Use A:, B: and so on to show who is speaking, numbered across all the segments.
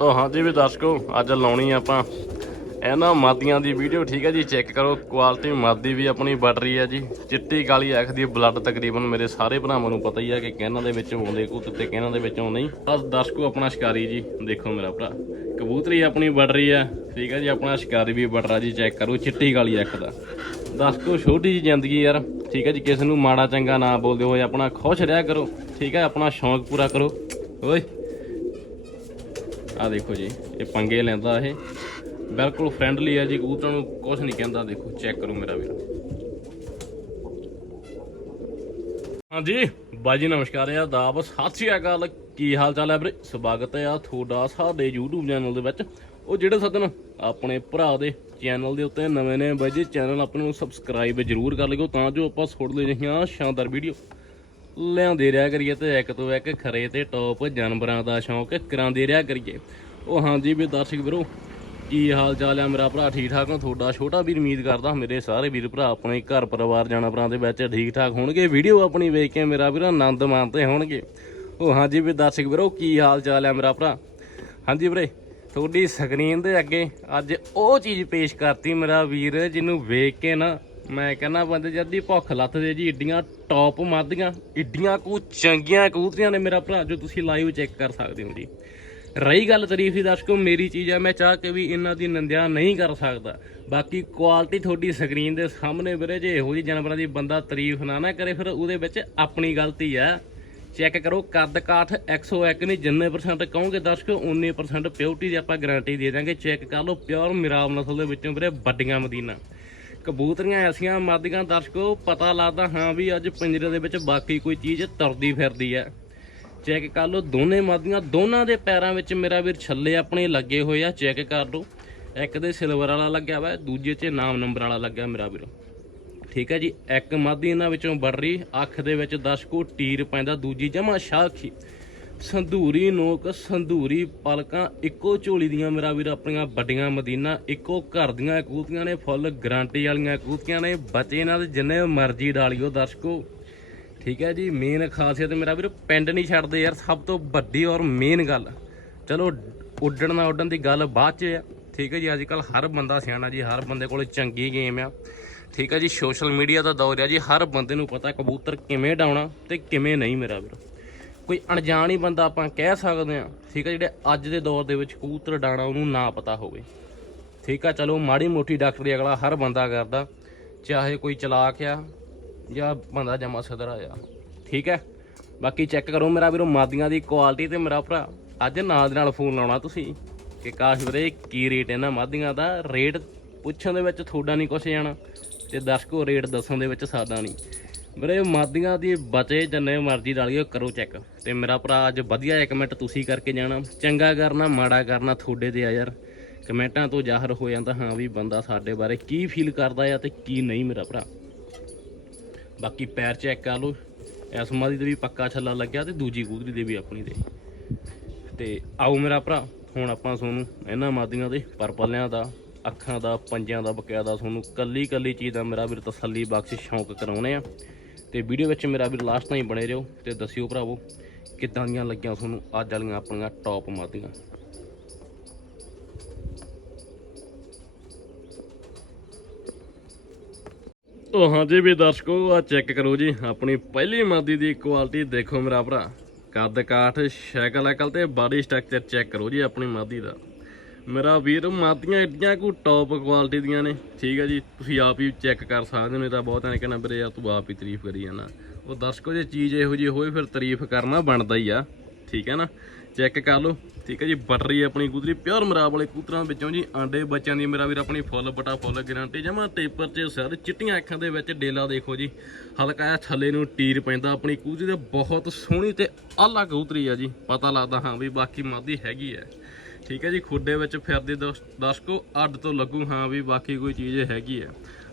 A: ਉਹ ਹਾਂਜੀ ਵੀ ਦਰਸ਼ਕੋ, ਅੱਜ ਲਾਉਣੀ ਆਪਾਂ। ਇਹਨਾਂ ਮਾਦੀਆਂ ਦੀ ਵੀਡੀਓ ਠੀਕ ਹੈ ਜੀ ਚੈੱਕ ਕਰੋ ਕੁਆਲਿਟੀ ਮਾਦੀ ਵੀ ਆਪਣੀ ਵੱਧ ਰਹੀ ਹੈ ਜੀ। ਚਿੱਟੀ ਕਾਲੀ ਅੱਖ ਦੀ ਬਲੱਡ ਤਕਰੀਬਨ ਮੇਰੇ ਸਾਰੇ ਭਰਾਵਾਂ ਨੂੰ ਪਤਾ ਹੀ ਹੈ ਕਿ ਕਿਹਨਾਂ ਦੇ ਵਿੱਚ ਆਉਂਦੇ ਕਬੂਤਰ ਤੇ ਕਿਹਨਾਂ ਦੇ ਵਿੱਚ ਆਉਂਦੇ ਨਹੀਂ। ਬਸ ਦਰਸ਼ਕੋ, ਆਪਣਾ ਸ਼ਿਕਾਰੀ ਜੀ, ਦੇਖੋ ਮੇਰਾ ਭਰਾ। ਕਬੂਤਰੀ ਆਪਣੀ ਵੱਧ ਰਹੀ ਹੈ ਠੀਕ ਹੈ ਜੀ, ਆਪਣਾ ਸ਼ਿਕਾਰੀ ਵੀ ਵੱਧ ਜੀ ਚੈੱਕ ਕਰੋ ਚਿੱਟੀ ਕਾਲੀ ਅੱਖ ਦਾ। ਦਰਸ਼ਕੋ, ਛੋਟੀ ਜੀ ਜ਼ਿੰਦਗੀ ਯਾਰ, ਠੀਕ ਹੈ ਜੀ, ਕਿਸੇ ਨੂੰ ਮਾੜਾ ਚੰਗਾ ਨਾ ਬੋਲਦੇ ਹੋਏ ਆਪਣਾ ਖੁਸ਼ ਰਿਹਾ ਕਰੋ, ਠੀਕ ਹੈ ਆਪਣਾ ਸ਼ੌਂਕ ਪੂਰਾ ਕਰੋ। ਓਏ। ਆ ਦੇਖੋ ਜੀ, ਇਹ ਪੰਗੇ ਲੈਂਦਾ ਇਹ। ਬਿਲਕੁਲ ਫ੍ਰੈਂਡਲੀ ਹੈ ਜੀ, ਕਬੂਤਰਾਂ ਨੂੰ ਕੁਝ ਨਹੀਂ ਕਹਿੰਦਾ, ਦੇਖੋ ਚੈੱਕ ਕਰੋ ਮੇਰਾ ਵੀਰ। ਹਾਂਜੀ, ਬਾਜੀ ਨਮਸਕਾਰ ਆ ਦਾਬ ਸਤਿ ਸ਼੍ਰੀ ਅਕਾਲ। ਕੀ ਹਾਲ ਚਾਲ ਹੈ ਵੀਰੇ? ਸਵਾਗਤ ਹੈ ਆ ਤੁਹਾਡਾ ਸਾਡੇ YouTube ਚੈਨਲ ਦੇ ਵਿੱਚ। ਉਹ ਜਿਹੜੇ ਸੱਜਣ ਆਪਣੇ ਭਰਾ ਦੇ ਚੈਨਲ ਦੇ ਉੱਤੇ ਨਵੇਂ ਨੇ, ਬਾਈ ਜੀ ਚੈਨਲ ਆਪਣੇ ਨੂੰ ਸਬਸਕ੍ਰਾਈਬ ਜ਼ਰੂਰ ਕਰ ਲਿਓ, ਤਾਂ ਜੋ ਆਪਾਂ ਛੋੜਦੇ ਜਿਹੀਆਂ ਸ਼ਾਨਦਾਰ ਵੀਡੀਓ ਲਿਆਉਂਦੇ ਰਿਹਾ ਕਰੀਏ ਤੇ ਇੱਕ ਤੋਂ ਇੱਕ ਖਰੇ ਤੇ ਟੌਪ ਜਾਨਵਰਾਂ ਦਾ ਸ਼ੌਂਕ ਕਰਾਉਂਦੇ ਰਿਹਾ ਕਰੀਏ। ਉਹ ਹਾਂਜੀ ਵੀ ਦਰਸ਼ਕ ਵੀਰੋ, ਕੀ ਹਾਲ ਚਾਲ ਹੈ ਮੇਰਾ ਭਰਾ? ਠੀਕ ਠਾਕ ਹੋ? ਤੁਹਾਡਾ ਛੋਟਾ ਵੀਰ ਉਮੀਦ ਕਰਦਾ, ਮੇਰੇ ਸਾਰੇ ਵੀਰ ਭਰਾ ਆਪਣੇ ਘਰ ਪਰਿਵਾਰ ਜਾਨਵਰਾਂ ਦੇ ਵਿੱਚ ਠੀਕ ਠਾਕ ਹੋਣਗੇ। ਵੀਡੀਓ ਆਪਣੀ ਵੇਖ ਕੇ ਮੇਰਾ ਵੀਰ ਆਨੰਦ ਮਾਣਦੇ ਹੋਣਗੇ। ਉਹ ਹਾਂਜੀ ਵੀ ਦਰਸ਼ਕ ਵੀਰੋ, ਕੀ ਹਾਲ ਚਾਲ ਹੈ ਮੇਰਾ ਭਰਾ? ਹਾਂਜੀ ਵੀਰੇ, ਤੁਹਾਡੀ ਸਕਰੀਨ ਦੇ ਅੱਗੇ ਅੱਜ ਉਹ ਚੀਜ਼ ਪੇਸ਼ ਕਰਤੀ ਮੇਰਾ ਵੀਰ, ਜਿਹਨੂੰ ਵੇਖ ਕੇ ਨਾ ਮੈਂ ਕਹਿੰਦਾ ਬੰਦੇ ਜਦ ਦੀ ਭੁੱਖ ਲੱਥਦੇ ਜੀ ਇੱਡੀਆਂ ਟੌਪ ਮਾਦੀਆਂ ਇੱਡੀਆਂ ਕੋ ਚੰਗੀਆਂ ਕਬੂਤਰੀਆਂ ਨੇ ਮੇਰਾ ਭਰਾ, ਜੋ ਤੁਸੀਂ ਲਾਈਵ ਚੈੱਕ ਕਰ ਸਕਦੇ ਹੋ ਜੀ। ਰਹੀ ਗੱਲ ਤਾਰੀਫ ਦੀ ਦਰਸ਼ਕੋ, ਮੇਰੀ ਚੀਜ਼ ਹੈ ਮੈਂ ਚਾਹ ਕੇ ਵੀ ਇਹਨਾਂ ਦੀ ਨਿੰਦਿਆ ਨਹੀਂ ਕਰ ਸਕਦਾ। ਬਾਕੀ ਕੁਆਲਿਟੀ ਤੁਹਾਡੀ ਸਕਰੀਨ ਦੇ ਸਾਹਮਣੇ ਵੀਰੇ, ਜੇ ਇਹੋ ਜਿਹੀ ਜਾਨਵਰਾਂ ਦੀ ਬੰਦਾ ਤਾਰੀਫ ਨਾ ਨਾ ਕਰੇ, ਫਿਰ ਉਹਦੇ ਵਿੱਚ ਆਪਣੀ ਗਲਤੀ ਹੈ ਚੈੱਕ ਕਰੋ, ਕੱਦ ਕਾਠ 101 ਨਹੀਂ, ਜਿੰਨੇ ਪਰਸੈਂਟ ਕਹੋਗੇ ਦਰਸ਼ਕੋ, ਉਨੇ ਪਰਸੈਂਟ ਪਿਓਰਟੀ ਦੀ ਆਪਾਂ ਗਾਰੰਟੀ ਦੇ ਦਾਂਗੇ ਚੈੱਕ ਕਰ ਲਓ ਪਿਓਰ ਮਿਰਾਬ ਨਸਲ ਦੇ ਵਿੱਚੋਂ ਵੀਰੇ, ਵੱਡੀਆਂ ਮਦੀਨਾ। ਕਬੂਤਰੀਆਂ ਐਸੀਆਂ ਮਾਦੀਆਂ ਦਰਸ਼ਕੋ, ਪਤਾ ਲੱਗਦਾ ਹਾਂ ਵੀ ਅੱਜ ਪਿੰਜਰੇ ਦੇ ਵਿੱਚ ਬਾਕੀ ਕੋਈ ਚੀਜ਼ ਤਰਦੀ ਫਿਰਦੀ ਹੈ। ਚੈੱਕ ਕਰ ਲਓ, ਦੋਨੇ ਮਾਦੀਆਂ ਦੋਨਾਂ ਦੇ ਪੈਰਾਂ ਵਿੱਚ ਮੇਰਾ ਵੀਰ ਛੱਲੇ ਆਪਣੇ ਲੱਗੇ ਹੋਏ ਆ। ਚੈੱਕ ਕਰ ਲਓ, ਇੱਕ ਦੇ ਸਿਲਵਰ ਵਾਲਾ ਲੱਗਿਆ ਵਾ ਦੂਜੇ 'ਚ ਨਾਮ ਨੰਬਰ ਵਾਲਾ ਲੱਗਿਆ ਮੇਰਾ ਵੀਰ। ਠੀਕ ਹੈ ਜੀ, ਇੱਕ ਮਾਦੀ ਇਹਨਾਂ ਵਿੱਚੋਂ ਬੜ ਰਹੀ, ਅੱਖ ਦੇ ਵਿੱਚ 10 ਕੋ ਟੀਰ ਪੈਂਦਾ, ਦੂਜੀ ਜਮਾ ਸ਼ਾਖੀ ਸੰਧੂਰੀ ਨੋਕ, ਸੰਧੂਰੀ ਪਲਕਾਂ, ਇੱਕੋ ਝੋਲੀ ਦੀਆਂ ਮੇਰਾ ਵੀਰ ਆਪਣੀਆਂ ਵੱਡੀਆਂ ਮਦੀਨਾ, ਇੱਕੋ ਘਰ ਦੀਆਂ ਕੂਤੀਆਂ ਨੇ, ਫੁੱਲ ਗਾਰੰਟੀ ਵਾਲੀਆਂ ਕੂਤੀਆਂ ਨੇ, ਬੱਚੇ ਨਾਲ ਜਿੰਨੇ ਮਰਜ਼ੀ ਡਾਲਿਓ ਦਰਸ਼ਕੋ। ਠੀਕ ਹੈ ਜੀ ਮੇਨ ਖਾਸੀਅਤ ਮੇਰਾ ਵੀਰ ਪਿੰਡ ਨਹੀਂ ਛੱਡਦੇ ਯਾਰ, ਸਭ ਤੋਂ ਵੱਡੀ ਔਰ ਮੇਨ ਗੱਲ। ਚਲੋ, ਉੱਡਣ ਨਾ ਉੱਡਣ ਦੀ ਗੱਲ ਬਾਅਦ ਚ ਆ। ਠੀਕ ਹੈ ਜੀ ਅੱਜ ਕੱਲ ਹਰ ਬੰਦਾ ਸਿਆਣਾ ਜੀ, ਹਰ ਬੰਦੇ ਕੋਲ ਚੰਗੀ ਗੇਮ ਆ। ਠੀਕ ਹੈ ਜੀ ਸੋਸ਼ਲ ਮੀਡੀਆ ਦਾ ਦੌਰ ਆ ਜੀ, ਹਰ ਬੰਦੇ ਨੂੰ ਪਤਾ ਕਬੂਤਰ ਕਿਵੇਂ ਡਾਉਣਾ ਤੇ ਕਿਵੇਂ ਨਹੀਂ ਮੇਰਾ ਵੀਰ। ਕੋਈ ਅਣਜਾਣ ਹੀ ਬੰਦਾ ਆਪਾਂ ਕਹਿ ਸਕਦੇ ਆ ਠੀਕ ਆ, ਜਿਹੜੇ ਅੱਜ ਦੇ ਦੌਰ ਦੇ ਵਿੱਚ ਕਬੂਤਰ, ਡਾਣਾ ਉਹਨੂੰ ਨਾ ਪਤਾ ਹੋਵੇ। ਠੀਕ ਆ, ਚਲੋ ਮਾੜੀ ਮੋਟੀ ਡਾਕਟਰੀ ਅਗਲਾ ਹਰ ਬੰਦਾ ਕਰਦਾ, ਚਾਹੇ ਕੋਈ ਚਲਾਕ ਆ ਜਾਂ ਬੰਦਾ ਜਮਾ ਸਦਰ ਆ। ਠੀਕ ਹੈ ਬਾਕੀ ਚੈੱਕ ਕਰੋ ਮੇਰਾ ਵੀਰੋ ਮਾਦੀਆਂ ਦੀ ਕੁਆਲਿਟੀ ਤੇ ਮੇਰਾ ਭਰਾ, ਅੱਜ ਨਾਲ ਦੇ ਨਾਲ ਫੋਨ ਲਾਉਣਾ ਤੁਸੀਂ, ਕਿ ਕਾਸ਼ ਵੀਰੇ ਕੀ ਰੇਟ ਇਹਨਾਂ ਮਾਦੀਆਂ ਦਾ ਰੇਟ ਪੁੱਛਣ ਦੇ ਵਿੱਚ ਤੁਹਾਡਾ ਨਹੀਂ ਕੁਛ ਜਾਣਾ, ਤੇ ਦਰਸ਼ਕੋ ਰੇਟ ਦੱਸਣ ਦੇ ਵਿੱਚ ਸਾਡਾ ਨਹੀਂ ਮੇਰੇ ਮਾਦੀਆਂ ਦੀ ਬਚੇ ਜੰਨੇ ਮਰਜ਼ੀ ਡਾਲੀਓ ਕਰੋ ਚੈੱਕ ਤੇ ਮੇਰਾ ਭਰਾ ਅੱਜ ਵਧੀਆ ਇੱਕ ਮਿੰਟ ਤੁਸੀਂ ਕਰਕੇ ਜਾਣਾ। ਚੰਗਾ ਕਰਨਾ, ਮਾੜਾ ਕਰਨਾ, ਤੁਹਾਡੇ ਤੇ ਆ ਯਾਰ। ਕਮੈਂਟਾਂ ਤੋਂ ਜ਼ਾਹਰ ਹੋ ਜਾਂਦਾ, ਹਾਂ ਵੀ ਬੰਦਾ ਸਾਡੇ ਬਾਰੇ ਕੀ ਫੀਲ ਕਰਦਾ ਆ ਤੇ ਕੀ ਨਹੀਂ ਮੇਰਾ ਭਰਾ। ਬਾਕੀ ਪੈਰ ਚੈੱਕ ਕਰ ਲਓ। ਇਸ ਮਾਦੀ ਤੇ ਵੀ ਪੱਕਾ ਛੱਲਾ ਲੱਗਿਆ ਤੇ ਦੂਜੀ ਕੂਦਰੀ ਦੇ ਵੀ ਆਪਣੀ 'ਤੇ। ਤੇ ਆਓ ਮੇਰਾ ਭਰਾ, ਹੁਣ ਆਪਾਂ ਤੁਹਾਨੂੰ ਇਹਨਾਂ ਮਾਦੀਆਂ ਦੇ ਪਰਪਲਿਆਂ ਦਾ, ਅੱਖਾਂ ਦਾ, ਪੰਜਿਆਂ ਦਾ, ਬਕਾਇਦਾ ਤੁਹਾਨੂੰ ਕੱਲੀ ਕੱਲੀ ਚੀਜ਼ ਦਾ ਮੇਰਾ ਵੀਰ ਤਸੱਲੀ ਬਖਸ਼ ਸ਼ੌਂਕ ਕਰਾਉਣੇ ਆ। ਤੇ ਵੀਡੀਓ ਵਿੱਚ ਮੇਰਾ ਵੀ ਲਾਸਟ ਤਾਈਂ ਬਣੇ ਰਹੋ ਤੇ ਦੱਸਿਓ ਭਰਾਵੋ, ਕਿੱਦਾਂ ਦੀਆਂ ਲੱਗੀਆਂ ਤੁਹਾਨੂੰ ਅੱਜ ਵਾਲੀਆਂ ਆਪਣੀਆਂ ਟੌਪ ਮਾਦੀਆਂ? ਉਹ ਹਾਂਜੀ ਵੀ ਦਰਸ਼ਕੋ ਆ ਚੈੱਕ ਕਰੋ ਜੀ, ਆਪਣੀ ਪਹਿਲੀ ਮਾਦੀ ਦੀ ਕੁਆਲਿਟੀ ਦੇਖੋ ਮੇਰਾ ਭਰਾ। ਕੱਦ ਕਾਠ, ਸ਼ੈਕਲ ਅਕਲ ਤੇ ਬਾਡੀ ਸਟਰਕਚਰ ਚੈੱਕ ਕਰੋ ਜੀ ਆਪਣੀ ਮਾਦੀ ਦਾ। ਮੇਰਾ ਵੀਰ ਮਾਦੀਆਂ ਏਡੀਆਂ ਕੋ ਟੌਪ ਕੁਆਲਿਟੀ ਦੀਆਂ ਨੇ। ਠੀਕ ਹੈ ਜੀ, ਤੁਸੀਂ ਆਪ ਹੀ ਚੈੱਕ ਕਰ ਸਕਦੇ ਹੋ ਮੇਰਾ ਤਾਂ ਬਹੁਤਾਂ ਨੇ ਵੀਰੇ, ਯਾਰ ਤੂੰ ਆਪ ਹੀ ਤਾਰੀਫ ਕਰੀ ਜਾਂਦਾ ਉਹ ਦਰਸ਼ਕੋ ਜੇ ਚੀਜ਼ ਇਹੋ ਜਿਹੀ ਹੋਏ, ਫਿਰ ਤਾਰੀਫ ਕਰਨਾ ਬਣਦਾ ਹੀ ਆ। ਠੀਕ ਹੈ ਨਾ? ਚੈੱਕ ਕਰ ਲਓ। ਠੀਕ ਹੈ ਜੀ ਬਟਰੀ ਆਪਣੀ ਕੁਦਰੀ ਪਿਓਰ ਮਰਾਬ ਵਾਲੇ ਕੂਤਰਾਂ ਵਿੱਚੋਂ ਜੀ, ਆਂਡੇ ਬੱਚਿਆਂ ਦੀ ਮੇਰਾ ਵੀਰ ਆਪਣੀ ਫੁੱਲ ਬਟਾ ਫੁੱਲ ਗਰੰਟੀ ਜਮਾ ਟੇਪਰ ਚ ਸਿਰ, ਚਿੱਟੀਆਂ ਅੱਖਾਂ ਦੇ ਵਿੱਚ ਡੇਲਾ ਦੇਖੋ ਜੀ। ਹਲਕਾ ਜਿਹਾ ਥੱਲੇ ਨੂੰ ਟੀਰ ਪੈਂਦਾ, ਆਪਣੀ ਕੂਦਰੀ ਦੇ ਬਹੁਤ ਸੋਹਣੀ ਤੇ ਆਲਾ ਕੂਤਰੀ ਆ ਜੀ। ਪਤਾ ਲੱਗਦਾ, ਹਾਂ ਵੀ ਬਾਕੀ ਮਾਦੀ ਹੈਗੀ ਹੈ ਠੀਕ ਹੈ ਜੀ, ਖੁੱਡੇ ਵਿੱਚ ਫਿਰਦੇ ਦੋਸ- ਦਰਸ਼ਕੋ, ਅੱਡ ਤੋਂ ਲੱਗੂ ਹਾਂ ਵੀ ਬਾਕੀ ਕੋਈ ਚੀਜ਼ ਹੈਗੀ ਹੈ।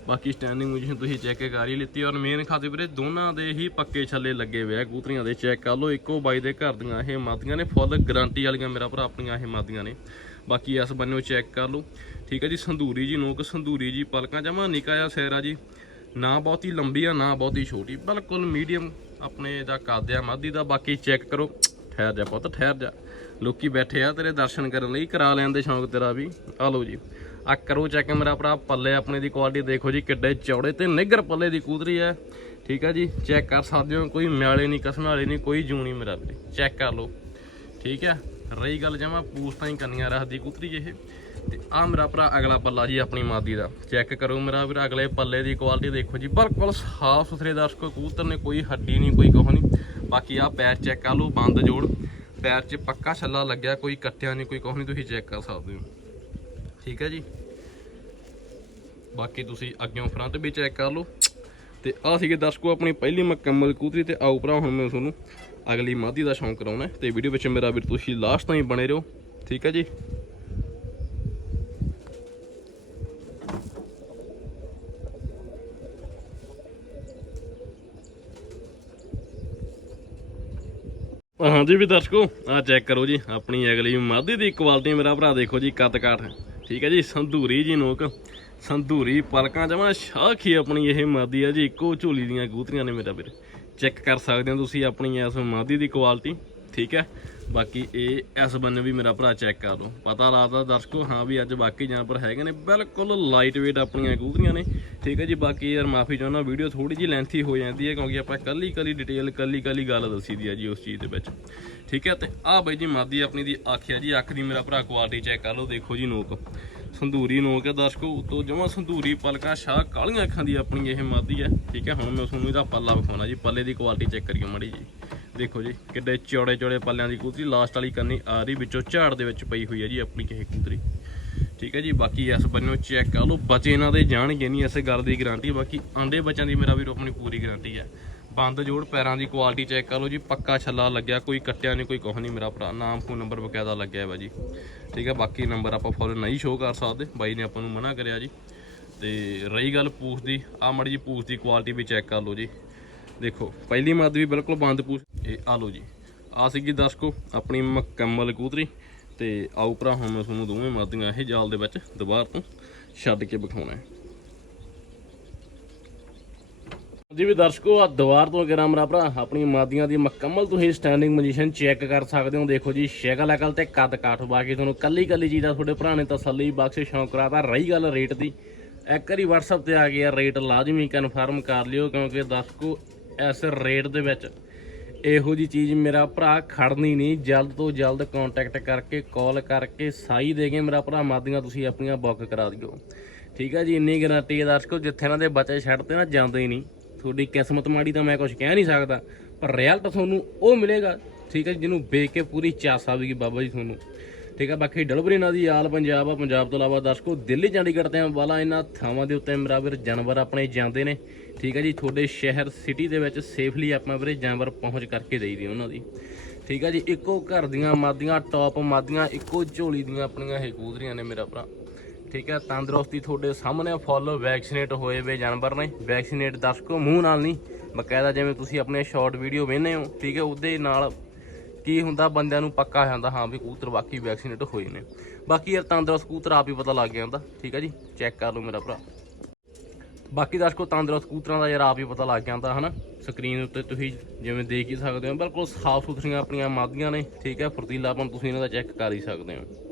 A: ਬਾਕੀ ਸਟੈਂਡਿੰਗ ਪੋਜੀਸ਼ਨ ਤੁਸੀਂ ਚੈੱਕ ਕਰ ਹੀ ਲਿੱਤੀ ਔਰ ਮੇਨ ਖਾਤੇ ਵੀਰੇ, ਦੋਨਾਂ ਦੇ ਹੀ ਪੱਕੇ ਛੱਲੇ ਲੱਗੇ ਹੋਏ ਆ, ਕਬੂਤਰੀਆਂ ਦੇ ਚੈੱਕ ਕਰ ਲਓ, ਇੱਕੋ ਬਾਈ ਦੇ ਘਰ ਦੀਆਂ ਇਹ ਮਾਦੀਆਂ ਨੇ ਫੁੱਲ ਗਾਰੰਟੀ ਵਾਲੀਆਂ ਮੇਰਾ ਭਰਾ ਆਪਣੀਆਂ ਇਹ ਮਾਦੀਆਂ ਨੇ। ਬਾਕੀ ਇਸ ਬੰਨਿਓ ਚੈੱਕ ਕਰ ਲਓ। ਠੀਕ ਹੈ ਜੀ, ਸੰਧੂਰੀ ਜੀ, ਨੋਕ ਸੰਧੂਰੀ ਜੀ, ਪਲਕਾਂ ਜਮਾ, ਨਿਕਾ ਜਿਹਾ ਸਿਰ ਜੀ। ਨਾ ਬਹੁਤੀ ਲੰਬੀ ਆ, ਨਾ ਬਹੁਤੀ ਛੋਟੀ, ਬਿਲਕੁਲ ਮੀਡੀਅਮ ਆਪਣੇ ਦਾ ਕਾਦਿਆ ਆ, ਮਾਦੀ ਦਾ, ਬਾਕੀ ਚੈੱਕ ਕਰੋ। ਠਹਿਰ ਜਾ ਪੁੱਤ, ਠਹਿਰ ਜਾ। ਲੋਕੀ ਬੈਠੇ ਆ ਤੇਰੇ ਦਰਸ਼ਨ ਕਰਨ ਲਈ, ਕਰਾ ਲੈਣ ਦੇ ਸ਼ੌਂਕ ਤੇਰਾ ਵੀ। ਆ ਲਓ ਜੀ। ਆ ਕਰੋ ਚੈੱਕ ਮੇਰਾ ਭਰਾ, ਪੱਲੇ ਆਪਣੇ ਦੀ ਕੁਆਲਿਟੀ ਦੇਖੋ ਜੀ, ਕਿੱਡੇ ਚੌੜੇ ਤੇ ਨਿੱਗਰ ਪੱਲੇ ਦੀ ਕੂਦਰੀ ਹੈ। ਠੀਕ ਆ ਜੀ ਚੈੱਕ ਕਰ ਸਕਦੇ ਹੋ, ਕੋਈ ਮਿਆਲੇ ਨਹੀਂ, ਕਸਮ ਵਾਲੇ ਨਹੀਂ, ਕੋਈ ਜੂਣੀ ਮੇਰਾ ਵੀਰੇ। ਚੈੱਕ ਕਰ ਲਓ। ਠੀਕ ਹੈ ਰਹੀ ਗੱਲ ਜਮਾ ਪੂਛ ਤਾਂ ਹੀ ਕੰਨੀਆਂ ਰੱਖਦੀ ਕੁਤਰੀ ਇਹ। ਤੇ ਆ ਮੇਰਾ ਭਰਾ ਅਗਲਾ ਪੱਲਾ ਜੀ, ਆਪਣੀ ਮਾਦੀ ਦਾ। ਚੈੱਕ ਕਰੋ ਮੇਰਾ ਵੀਰ, ਅਗਲੇ ਪੱਲੇ ਦੀ ਕੁਆਲਿਟੀ ਦੇਖੋ ਜੀ। ਬਿਲਕੁਲ ਸਾਫ਼ ਸੁਥਰੇ ਦਰਸ਼ਕੋ ਕਬੂਤਰ ਨੇ ਕੋਈ ਹੱਡੀ ਨਹੀਂ, ਕੋਈ ਕੁਛ ਨਹੀਂ। ਬਾਕੀ ਆ ਪੈਰ ਚੈੱਕ ਕਰ ਲਓ, ਬੰਦ ਜੋੜ। ਪੈਰ 'ਚ ਪੱਕਾ ਛੱਲਾ ਲੱਗਿਆ, ਕੋਈ ਕੱਟਿਆ ਨਹੀਂ, ਕੋਈ ਕੁਛ ਨਹੀਂ, ਤੁਸੀਂ ਚੈੱਕ ਕਰ ਸਕਦੇ ਹੋ। ਠੀਕ ਹੈ ਜੀ? ਬਾਕੀ ਤੁਸੀਂ ਅੱਗਿਓਂ ਫਰੰਟ ਵੀ ਚੈੱਕ ਕਰ ਲਓ। ਤੇ ਆ ਸੀਗੇ ਦਰਸ਼ਕੋ, ਆਪਣੀ ਪਹਿਲੀ ਮੁਕੰਮਲ ਕੂਤਰੀ ਤੇ ਆਓ ਭਰਾ, ਹੁਣ ਮੈਂ ਤੁਹਾਨੂੰ ਅਗਲੀ ਮਾਦੀ ਦਾ ਸ਼ੌਂਕ ਕਰਾਉਣਾ ਹੈ। ਤੇ ਵੀਡੀਓ ਵਿੱਚ ਮੇਰਾ ਵੀਰ ਤੁਸੀਂ ਲਾਸਟ ਤਾਈਂ ਬਣੇ ਰਹੋ। ਠੀਕ ਹੈ ਜੀ? ਹਾਂਜੀ ਵੀ ਦਰਸ਼ਕੋ ਆ ਚੈੱਕ ਕਰੋ ਜੀ, ਆਪਣੀ ਅਗਲੀ ਮਾਦੀ ਦੀ ਕੁਆਲਿਟੀ ਮੇਰਾ ਭਰਾ ਦੇਖੋ ਜੀ, ਕੱਦ ਕਾਠ। ਠੀਕ ਹੈ ਜੀ, ਸੰਧੂਰੀ ਜੀ ਨੋਕ, ਸੰਧੂਰੀ ਪਲਕਾਂ ਜਮਾ ਸ਼ਾਖੀ ਆਪਣੀ ਇਹ ਮਾਦੀ ਆ ਜੀ, ਇੱਕੋ ਝੋਲੀ ਦੀਆਂ ਗੂਤਰੀਆਂ ਨੇ ਮੇਰਾ ਵੀਰ। ਚੈੱਕ ਕਰ ਸਕਦੇ ਹੋ ਤੁਸੀਂ ਆਪਣੀ ਇਸ ਮਾਦੀ ਦੀ ਕੁਆਲਿਟੀ ਠੀਕ ਹੈ? ਬਾਕੀ ਇਹ, ਇਸ ਬੰਨੇ ਵੀ ਮੇਰਾ ਭਰਾ ਚੈੱਕ ਕਰ ਲਓ। ਪਤਾ ਲੱਗਦਾ ਦਰਸ਼ਕੋ, ਹਾਂ ਵੀ ਅੱਜ ਬਾਕੀ ਜਾਨਵਰ ਹੈਗੇ ਨੇ, ਬਿਲਕੁਲ ਲਾਈਟ weight ਆਪਣੀਆਂ ਗੂਤਰੀਆਂ ਨੇ। ਠੀਕ ਹੈ ਜੀ, ਬਾਕੀ ਯਾਰ ਮਾਫੀ ਚਾਹੁੰਦਾ ਵੀਡੀਓ ਥੋੜੀ ਜਿਹੀ ਲੈਂਥੀ ਹੋ ਜਾਂਦੀ ਹੈ, ਕਿਉਂਕਿ ਆਪਾਂ ਕੱਲੀ ਕੱਲੀ ਡਿਟੇਲ ਕੱਲੀ ਕੱਲੀ ਗੱਲ ਦੱਸੀ ਦੀ ਆ ਜੀ ਉਸ ਚੀਜ਼ ਦੇ ਵਿੱਚ। ਠੀਕ ਹੈ, ਤੇ ਆਹ ਬਾਈ ਜੀ ਮਾਦੀ ਆਪਣੀ ਦੀ ਆਖਿਆ ਜੀ, ਅੱਖ ਦੀ ਮੇਰਾ ਭਰਾ ਕੁਆਲਿਟੀ ਚੈੱਕ ਕਰ ਲਓ, ਦੇਖੋ ਜੀ ਨੋਕ। ਸੰਧੂਰੀ ਨੋਕ ਹੈ ਦਰਸ਼ਕੋ, ਉਤੋਂ ਜਮਾ ਸੰਧੂਰੀ, ਪਲਕਾ, ਸ਼ਾਹ, ਕਾਲੀਆਂ ਅੱਖਾਂ ਦੀ ਆਪਣੀ ਇਹ ਮਾਦੀ ਹੈ। ਠੀਕ ਹੈ, ਹੁਣ ਮੈਂ ਤੁਹਾਨੂੰ ਇਹਦਾ ਪੱਲਾ ਵਿਖਾਉਣਾ ਜੀ, ਪੱਲੇ ਦੀ ਕੁਆਲਿਟੀ ਚੈੱਕ ਕਰਿਓ ਮੜੀ ਜੀ ਦੇਖੋ ਜੀ, ਕਿੱਡੇ ਚੌੜੇ ਚੌੜੇ ਪੱਲਿਆਂ ਦੀ ਕੂਤਰੀ ਲਾਸਟ ਵਾਲੀ ਕੰਨੀ ਆ ਰਹੀ, ਵਿੱਚੋਂ ਝਾੜ ਦੇ ਵਿੱਚ ਪਈ ਹੋਈ ਹੈ ਜੀ ਆਪਣੀ ਇਹ ਕੂਤਰੀ। ਠੀਕ ਹੈ ਜੀ, ਬਾਕੀ ਇਸ ਬੰਨੋਂ ਚੈੱਕ ਕਰ ਲਓ, ਬੱਚੇ ਇਹਨਾਂ ਦੇ ਜਾਣਗੇ ਨਹੀਂ, ਇਸੇ ਗੱਲ ਦੀ ਗਾਰੰਟੀ ਬਾਕੀ ਆਂਡੇ ਬੱਚਿਆਂ ਦੀ ਮੇਰਾ ਵੀ ਆਪਣੀ ਪੂਰੀ ਗਾਰੰਟੀ ਹੈ। ਬੰਦ ਜੋੜ, ਪੈਰਾਂ ਦੀ ਕੁਆਲਿਟੀ ਚੈੱਕ ਕਰ ਲਓ ਜੀ, ਪੱਕਾ ਛੱਲਾ ਲੱਗਿਆ, ਕੋਈ ਕੱਟਿਆ ਨਹੀਂ, ਕੋਈ ਕੁਛ ਨਹੀਂ ਮੇਰਾ ਭਰਾ, ਨਾਮ ਫੋਨ ਨੰਬਰ ਬਕਾਇਦਾ ਲੱਗਿਆ ਵਾ ਜੀ। ਠੀਕ ਹੈ, ਬਾਕੀ ਨੰਬਰ ਆਪਾਂ ਫੋਲੋ ਨਹੀਂ ਸ਼ੋਅ ਕਰ ਸਕਦੇ, ਬਾਈ ਨੇ ਆਪਾਂ ਨੂੰ ਮਨਾ ਕਰਿਆ ਜੀ। ਤੇ ਰਹੀ ਗੱਲ ਪੂਛ ਦੀ ਆ ਮੜੀ ਜੀ ਪੂਛ ਦੀ ਕੁਆਲਿਟੀ ਵੀ ਚੈੱਕ ਕਰ ਲਓ ਜੀ। ਦੇਖੋ, ਪਹਿਲੀ ਮੱਦ ਵੀ ਬਿਲਕੁਲ ਬੰਦ ਪੂਛ। ਇਹ ਆ ਲਓ ਜੀ। ਆ ਸੀਗੀ ਦਰਸ਼ਕੋ, ਆਪਣੀ ਮੁਕੰਮਲ ਕੂਤਰੀ ਤੇ ਆਓ ਭਰਾ, ਹੁਣ ਮੈਂ ਤੁਹਾਨੂੰ ਦੋਵੇਂ ਮੱਦੀਆਂ ਇਹ ਜਾਲ ਦੇ ਵਿੱਚ ਦੁਬਾਰਾ ਤੋਂ ਛੱਡ ਕੇ ਵਿਖਾਉਣਾ ਹੈ। ਜੀ ਵੀ ਦਰਸ਼ਕੋ, ਆ ਦੀਵਾਰ ਤੋਂ ਅਗਰ ਮੇਰਾ ਭਰਾ, ਆਪਣੀ ਮਾਦੀਆਂ ਦੀ ਮੁਕੰਮਲ ਤੁਸੀਂ ਸਟੈਂਡਿੰਗ ਪੋਜੀਸ਼ਨ ਚੈੱਕ ਕਰ ਸਕਦੇ ਹੋ। ਦੇਖੋ ਜੀ, ਸ਼ਕਲ ਅਕਲ ਤੇ ਕੱਦ ਕਾਠ ਬਾਕੀ ਤੁਹਾਨੂੰ ਕੱਲੀ ਕੱਲੀ ਚੀਜ਼ ਦਾ ਤੁਹਾਡੇ ਭਰਾ ਨੇ ਤਸੱਲੀ ਬਖਸ਼ ਸ਼ੌਂਕ ਕਰਾਤਾ, ਰਹੀ ਗੱਲ ਰੇਟ ਦੀ। ਇੱਕ ਵਾਰੀ WhatsApp ਤੇ ਆ ਗਿਆ ਰੇਟ ਲਾਜ਼ਮੀ ਕਨਫਰਮ ਕਰ ਲਿਓ, ਕਿਉਂਕਿ ਦਰਸ਼ਕੋ ਇਸ ਰੇਟ ਦੇ ਵਿੱਚ। ਇਹੋ ਜੀ ਚੀਜ਼ ਮੇਰਾ ਭਰਾ ਖੜਨੀ ਨਹੀਂ। ਜਲਦ ਤੋਂ ਜਲਦ ਕੰਟੈਕਟ ਕਰਕੇ ਕਾਲ ਕਰਕੇ ਸਾਈ ਦੇ ਕੇ ਮੇਰਾ ਭਰਾ ਮਾਦੀਆਂ ਤੁਸੀਂ ਆਪਣੀਆਂ ਬੁੱਕ ਕਰਾ ਦਿਓ। ਠੀਕ ਹੈ ਜੀ? ਇੰਨੀ ਗਰੰਟੀ ਹੈ ਦਰਸ਼ਕੋ ਜਿੱਥੇ ਇਹਨਾਂ ਦੇ ਬੱਚੇ ਛੱਡਦੇ ਨਾ ਜਾਂਦੇ ਹੀ ਨਹੀਂ। ਤੁਹਾਡੀ ਕਿਸਮਤ ਮਾੜੀ ਤਾਂ ਮੈਂ ਕੁਝ ਕਹਿ ਨਹੀਂ ਸਕਦਾ। ਪਰ ਰਿਜ਼ਲਟ ਤੁਹਾਨੂੰ ਉਹ ਮਿਲੇਗਾ ਠੀਕ ਹੈ ਜੀ, ਜਿਹਨੂੰ ਵੇਖ ਕੇ ਪੂਰੀ ਚਾਸ ਆਵੇਗੀ ਬਾਬਾ ਜੀ ਤੁਹਾਨੂੰ ਠੀਕ ਹੈ ਬਾਕੀ ਡਲਬਰ ਇਹਨਾਂ ਦੀ ਆਲ ਪੰਜਾਬ ਆ। ਪੰਜਾਬ ਤੋਂ ਇਲਾਵਾ ਦਰਸ਼ਕੋ, ਦਿੱਲੀ, ਚੰਡੀਗੜ੍ਹ ਤੇ ਵਾਲਾ ਇਹਨਾਂ ਥਾਵਾਂ ਦੇ ਉੱਤੇ ਮੇਰਾ ਵੀਰ ਜਾਨਵਰ ਆਪਣੇ ਜਾਂਦੇ ਨੇ। ਠੀਕ ਹੈ ਜੀ, ਤੁਹਾਡੇ ਸ਼ਹਿਰ ਸਿਟੀ ਦੇ ਵਿੱਚ ਸੇਫਲੀ ਆਪਾਂ ਵੀਰੇ ਜਾਨਵਰ ਪਹੁੰਚ ਕਰਕੇ ਦੇਈਦੀ ਉਹਨਾਂ ਦੀ। ਠੀਕ ਆ ਜੀ, ਇੱਕੋ ਘਰ ਦੀਆਂ ਮਾਦੀਆਂ ਟੌਪ ਮਾਦੀਆਂ, ਇੱਕੋ ਝੋਲੀ ਦੀਆਂ ਆਪਣੀਆਂ ਇਹ ਕੂਦਰੀਆਂ ਨੇ ਮੇਰਾ ਭਰਾ। ਠੀਕ ਹੈ ਤੰਦਰੁਸਤੀ ਤੁਹਾਡੇ ਸਾਹਮਣੇ ਫੁੱਲ ਵੈਕਸੀਨੇਟ ਹੋਏ ਵੇ ਜਾਨਵਰ ਨੇ। ਵੈਕਸੀਨੇਟ ਦਰਸ਼ਕੋ, ਮੂੰਹ ਨਾਲ ਨਹੀਂ, ਬਕਾਇਦਾ ਜਿਵੇਂ ਤੁਸੀਂ ਆਪਣੇ ਸ਼ਾਰਟ ਵੀਡੀਓ ਵੇਖਦੇ ਹੋ। ਠੀਕ ਹੈ ਉਹਦੇ ਨਾਲ ਕੀ ਹੁੰਦਾ, ਬੰਦਿਆਂ ਨੂੰ ਪੱਕਾ ਹੁੰਦਾ ਹਾਂ ਵੀ ਕਬੂਤਰ ਵਾਕਈ ਵੈਕਸੀਨੇਟ ਹੋਏ ਨੇ। ਬਾਕੀ ਯਾਰ ਤੰਦਰੁਸਤ ਕਬੂਤਰ ਆਪ ਹੀ ਪਤਾ ਲੱਗ ਜਾਂਦਾ ਠੀਕ ਹੈ ਜੀ? ਚੈੱਕ ਕਰ ਲਓ ਮੇਰਾ ਭਰਾ। ਬਾਕੀ ਦਰਸ਼ਕੋ, ਤੰਦਰੁਸਤ ਕਬੂਤਰਾਂ ਦਾ ਯਾਰ ਆਪ ਹੀ ਪਤਾ ਲੱਗ ਜਾਂਦਾ ਹਨਾ? ਸਕਰੀਨ ਉੱਤੇ ਤੁਸੀਂ ਜਿਵੇਂ ਦੇਖ ਹੀ ਸਕਦੇ ਹੋ, ਬਿਲਕੁਲ ਸਾਫ਼ ਸੁਥਰੀਆਂ ਆਪਣੀਆਂ ਮਾਦੀਆਂ ਨੇ, ਠੀਕ ਹੈ ਫੁਰਤੀਲਾਪਨ ਤੁਸੀਂ ਇਹਨਾਂ ਦਾ ਚੈੱਕ ਕਰ ਹੀ ਸਕਦੇ ਹੋ।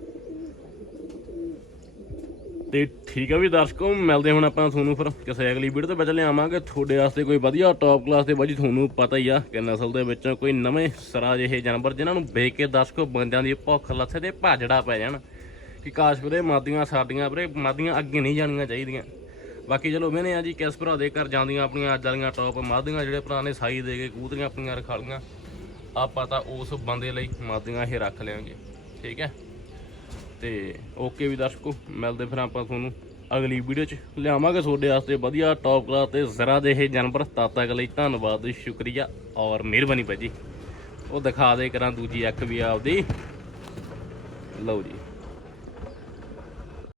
A: ਤੇ ਠੀਕ ਆ ਵੀ ਦਰਸ਼ਕੋ, ਮਿਲਦੇ ਹੁਣ ਆਪਾਂ ਤੁਹਾਨੂੰ ਫਿਰ ਕਿਸੇ ਅਗਲੀ ਵੀਡੀਓ ਤੇ। ਵਿੱਚ ਲਿਆਵਾਂਗੇ ਤੁਹਾਡੇ ਵਾਸਤੇ ਕੋਈ ਵਧੀਆ ਟੌਪ ਕਲਾਸ ਦੇ ਬਾਜੀ ਤੁਹਾਨੂੰ ਪਤਾ ਹੀ ਆ ਕਿ ਨਸਲ ਦੇ ਵਿੱਚੋਂ ਕੋਈ ਨਵੇਂ ਸਰਾ ਜਿਹੇ ਜਾਨਵਰ ਜਿਨ੍ਹਾਂ ਨੂੰ ਵੇਖ ਕੇ ਦਰਸ਼ਕੋ ਬੰਦਿਆਂ ਦੀ ਭੁੱਖ ਲੱਥੇ ਤੇ ਭਾਜੜਾ ਪੈ ਜਾਣ। ਕਿ ਕਾਸ਼ ਵੀਰੇ ਮਾਦੀਆਂ ਸਾਡੀਆਂ ਵੀਰੇ, ਮਾਦੀਆਂ ਅੱਗੇ ਨਹੀਂ ਜਾਣੀਆਂ ਚਾਹੀਦੀਆਂ। ਬਾਕੀ ਚਲੋ ਮੈਨੇ ਆ ਜੀ, ਕਿਸ ਭਰਾ ਦੇ ਘਰ ਜਾਂਦੀਆਂ ਆਪਣੀਆਂ ਅੱਜ ਵਾਲੀਆਂ ਟੌਪ ਮਾਦੀਆਂ ਜਿਹੜੇ ਭਰਾ ਨੇ ਸਾਈ ਦੇ ਕੇ ਕੂਤਰੀਆਂ ਆਪਣੀਆਂ ਰਖਾ ਲਈਆਂ ਆਪਾਂ ਤਾਂ ਉਸ ਬੰਦੇ ਲਈ ਮਾਦੀਆਂ ਇਹ ਰੱਖ ਲਿਆਂਗੇ। ਠੀਕ ਹੈ? ਤੇ ਓਕੇ ਵੀ ਦਰਸ਼ਕੋ, ਮਿਲਦੇ ਫਿਰ ਆਪਾਂ ਤੁਹਾਨੂੰ ਅਗਲੀ ਵੀਡੀਓ 'ਚ। ਲਿਆਵਾਂਗੇ ਤੁਹਾਡੇ ਵਾਸਤੇ ਵਧੀਆ ਟੌਪ ਕਲਾਸ ਤੇ ਜ਼ਰਾ ਦੇ ਇਹ ਜਾਨਵਰ। ਤਦ ਤੱਕ ਲਈ ਧੰਨਵਾਦ, ਸ਼ੁਕਰੀਆ ਔਰ ਮਿਹਰਬਾਨੀ ਭਾਜੀ ਉਹ ਦਿਖਾ ਦੇ ਕਰਾਂ ਦੂਜੀ ਅੱਖ ਵੀ ਆਪਦੀ। ਲਓ ਜੀ।